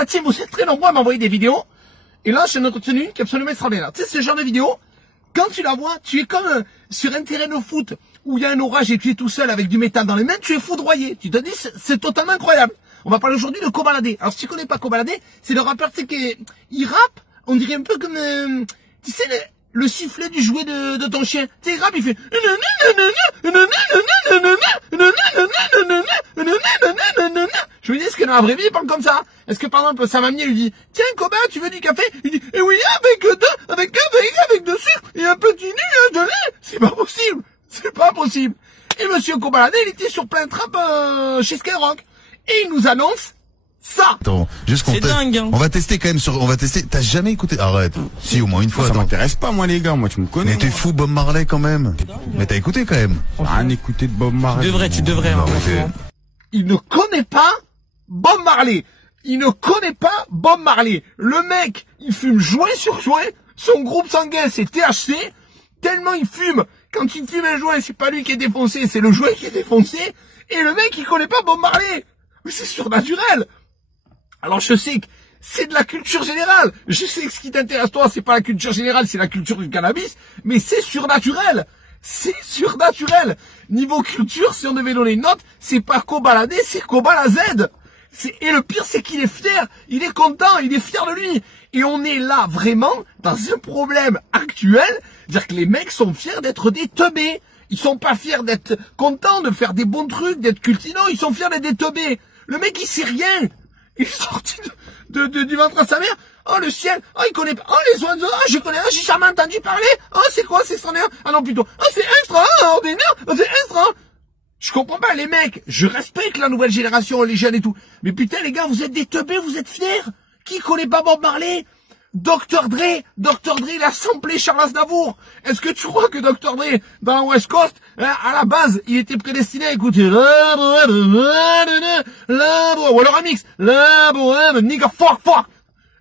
la team, vous êtes très nombreux à m'envoyer des vidéos. Et là, j'ai notre tenue qui est absolument extraordinaire. Tu sais, ce genre de vidéo, quand tu la vois, tu es comme sur un terrain de foot où il y a un orage et tu es tout seul avec du métal dans les mains, tu es foudroyé. Tu te dis, c'est totalement incroyable. On va parler aujourd'hui de Kobalade. Alors, si tu connais pas Kobalade, c'est le rappeur, tu sais, il rappe, on dirait un peu comme, tu sais, le sifflet du jouet de ton chien. Tu sais, il rappe, il fait... Je me dis, est-ce que dans la vraie vie, il parle comme ça? Est-ce que, par exemple, sa mamie lui dit, tiens, Koba, tu veux du café? Il dit, eh oui, avec de sucre, et un petit nuage de lait. C'est pas possible. C'est pas possible. Et monsieur Kobalade, il était sur plein trap, chez Skyrock. Et il nous annonce ça. Attends, juste qu'on c'est dingue, hein. On va tester quand même on va tester. T'as jamais écouté? Arrête. Si, au moins une fois. Ça m'intéresse pas, moi, les gars. Moi, tu me connais. Mais t'es fou, Bob Marley, quand même. Mais t'as écouté, quand même. Rien écouté de Bob Marley. Tu devrais, hein, franchement. Il ne connaît pas Bob Marley. Il ne connaît pas Bob Marley. Le mec, il fume joint sur joint. Son groupe sanguin, c'est THC. Tellement il fume. Quand il fume un joint, c'est pas lui qui est défoncé, c'est le joint qui est défoncé. Et le mec, il connaît pas Bob Marley. Mais c'est surnaturel. Alors je sais que c'est de la culture générale. Je sais que ce qui t'intéresse toi, c'est pas la culture générale, c'est la culture du cannabis. Mais c'est surnaturel. C'est surnaturel. Niveau culture, si on devait donner une note, c'est pas Kobalade, c'est Kobalazed. Et le pire, c'est qu'il est fier. Il est content, il est fier de lui. Et on est là vraiment dans un problème actuel. C'est-à-dire que les mecs sont fiers d'être des teubés. Ils sont pas fiers d'être contents, de faire des bons trucs, d'être cultivants. Ils sont fiers d'être des teubés. Le mec, il sait rien. Il est sorti du ventre à sa mère. Oh, le ciel. Oh, il connaît pas. Oh, les oiseaux. Oh, je connais. Oh, j'ai jamais entendu parler. Oh, c'est quoi? C'est extraordinaire. Ah non, plutôt. Oh, c'est extraordinaire. Oh, c'est extra. Je comprends pas, les mecs. Je respecte la nouvelle génération, les jeunes et tout. Mais putain, les gars, vous êtes des teubés, vous êtes fiers. Qui connaît pas Bob Marley? Dr. Dre, il a samplé Charles Aznavour. Est-ce que tu crois que Dr. Dre, dans la West Coast, hein, à la base, il était prédestiné à écouter ou alors un mix, nigga fuck.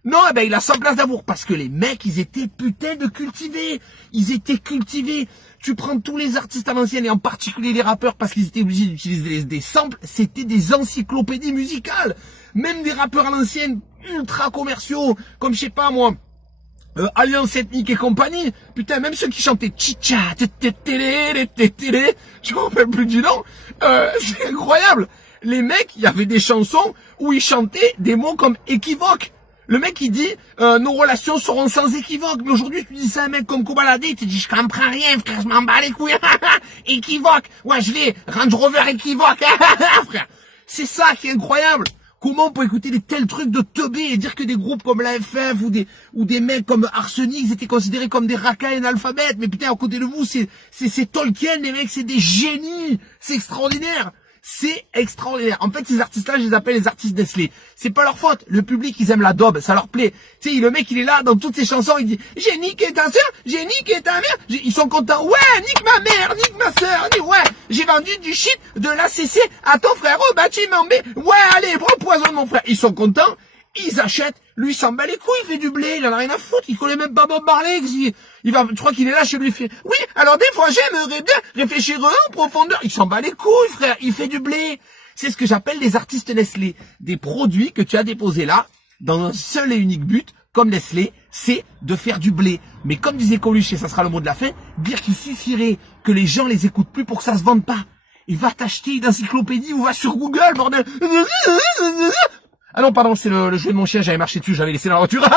Non, eh ben, il a samplé Aznavour parce que les mecs, ils étaient putain de cultivés. Ils étaient cultivés. Tu prends tous les artistes à l'ancienne et en particulier les rappeurs parce qu'ils étaient obligés d'utiliser des samples, c'était des encyclopédies musicales. Même des rappeurs à l'ancienne ultra commerciaux, comme je sais pas moi, Alliance Ethnique et compagnie. Putain, même ceux qui chantaient chicha, je me rappelle plus du nom, c'est incroyable. Les mecs, il y avait des chansons où ils chantaient des mots comme équivoque. Le mec, il dit, nos relations seront sans équivoque. Mais aujourd'hui, tu dis ça à un mec comme Kobalade, il te dit, je comprends rien, frère, je m'en bats les couilles. Équivoque. Ouais, je l'ai. Range Rover équivoque. Frère. C'est ça qui est incroyable. Comment on peut écouter des tels trucs de teubés et dire que des groupes comme la FF ou des mecs comme Arsenic, ils étaient considérés comme des racailles analphabètes. Mais putain, à côté de vous, c'est Tolkien, les mecs, c'est des génies. C'est extraordinaire. C'est extraordinaire. En fait, ces artistes-là, je les appelle les artistes Nestlé. C'est pas leur faute. Le public, ils aiment la daube, ça leur plaît. Tu sais, le mec, il est là, dans toutes ses chansons, il dit, j'ai niqué ta sœur, j'ai niqué ta mère. Ils sont contents. Ouais, nique ma mère, nique ma sœur. Ouais, j'ai vendu du shit de l'ACC à ton frère au bâtiment B. Ouais, allez, empoisonne mon frère. Ils sont contents. Ils achètent. Lui, il s'en bat les couilles, il fait du blé, il en a rien à foutre, il connaît même pas Bob Marley. Tu crois qu'il est là chez lui, il fait, oui, alors des fois, j'aimerais bien réfléchir en profondeur. Il s'en bat les couilles, frère, il fait du blé. C'est ce que j'appelle les artistes Nestlé. Des produits que tu as déposés là, dans un seul et unique but, comme Nestlé, c'est de faire du blé. Mais comme disait Coluche, et ça sera le mot de la fin, dire qu'il suffirait que les gens les écoutent plus pour que ça se vende pas. Il va t'acheter une encyclopédie ou va sur Google, bordel. Ah non, pardon, c'est le jeu de mon chien, j'avais marché dessus, j'avais laissé dans la voiture.